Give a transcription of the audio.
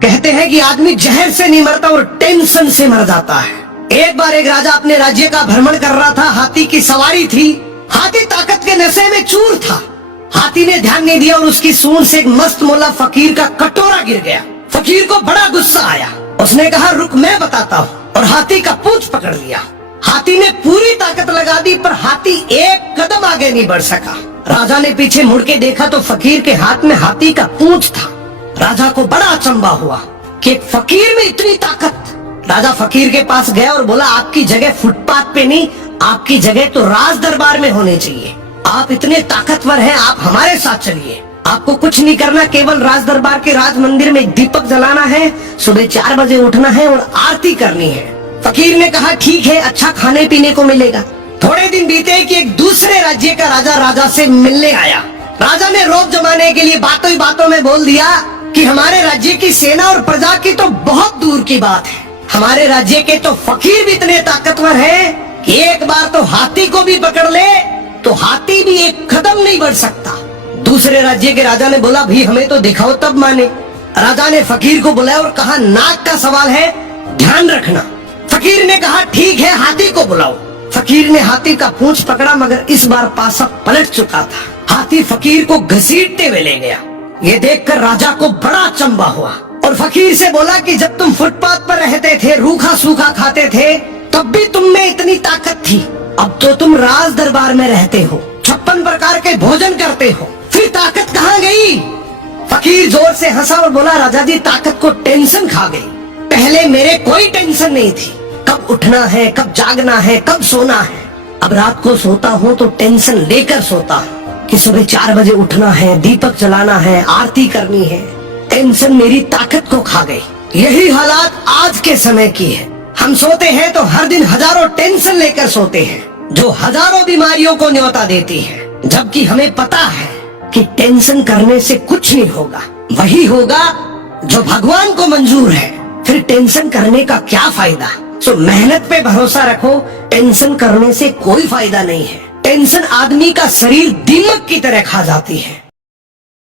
कहते हैं कि आदमी जहर से नहीं मरता और टेंशन से मर जाता है। एक बार एक राजा अपने राज्य का भ्रमण कर रहा था। हाथी की सवारी थी। हाथी ताकत के नशे में चूर था। हाथी ने ध्यान नहीं दिया और उसकी सूंड से एक मस्त मोला फकीर का कटोरा गिर गया। फकीर को बड़ा गुस्सा आया। उसने कहा, रुक मैं बताता हूँ, और हाथी का पूंछ पकड़ लिया। हाथी ने पूरी ताकत लगा दी पर हाथी एक कदम आगे नहीं बढ़ सका। राजा ने पीछे मुड़ के देखा तो फकीर के हाथ में हाथी का पूंछ था। राजा को बड़ा अचंभा हुआ कि एक फकीर में इतनी ताकत। राजा फकीर के पास गया और बोला, आपकी जगह फुटपाथ पे नहीं, आपकी जगह तो राज दरबार में होनी चाहिए। आप इतने ताकतवर हैं, आप हमारे साथ चलिए। आपको कुछ नहीं करना, केवल राज दरबार के राज मंदिर में दीपक जलाना है, सुबह 4 बजे उठना है और आरती करनी है। फकीर ने कहा, ठीक है, अच्छा खाने पीने को मिलेगा। थोड़े दिन बीते कि एक दूसरे राज्य का राजा से मिलने आया। राजा ने रौब जमाने के लिए बातों ही बातों में बोल दिया कि हमारे राज्य की सेना और प्रजा की तो बहुत दूर की बात है। हमारे राज्य के तो फकीर भी इतने ताकतवर हैं कि एक बार तो हाथी को भी पकड़ ले तो हाथी भी एक कदम नहीं बढ़ सकता। दूसरे राज्य के राजा ने बोला, भाई हमें तो दिखाओ तब माने। राजा ने फकीर को बुलाया और कहा, नाक का सवाल है, ध्यान रखना। फकीर ने कहा, ठीक है, हाथी को बुलाओ। फकीर ने हाथी का पूंछ पकड़ा मगर इस बार पासा पलट चुका था। हाथी फकीर को घसीटते हुए ले गया। ये देखकर राजा को बड़ा अचंभा हुआ और फकीर से बोला कि जब तुम फुटपाथ पर रहते थे, रूखा सूखा खाते थे, तब भी तुम में इतनी ताकत थी। अब तो तुम राज दरबार में रहते हो, 56 प्रकार के भोजन करते हो, फिर ताकत कहाँ गई? फकीर जोर से हंसा और बोला, राजा जी, ताकत को टेंशन खा गई। पहले मेरे कोई टेंशन नहीं थी, कब उठना है, कब जागना है, कब सोना है। अब रात को सोता हूँ तो टेंशन लेकर सोता हूँ कि सुबह 4 बजे उठना है, दीपक जलाना है, आरती करनी है। टेंशन मेरी ताकत को खा गई। यही हालात आज के समय की है। हम सोते हैं तो हर दिन हजारों टेंशन लेकर सोते हैं, जो हजारों बीमारियों को न्योता देती है, जबकि हमें पता है कि टेंशन करने से कुछ नहीं होगा। वही होगा जो भगवान को मंजूर है। फिर टेंशन करने का क्या फायदा? सो मेहनत पे भरोसा रखो। टेंशन करने से कोई फायदा नहीं है। टेंशन आदमी का शरीर दीमक की तरह खा जाती है।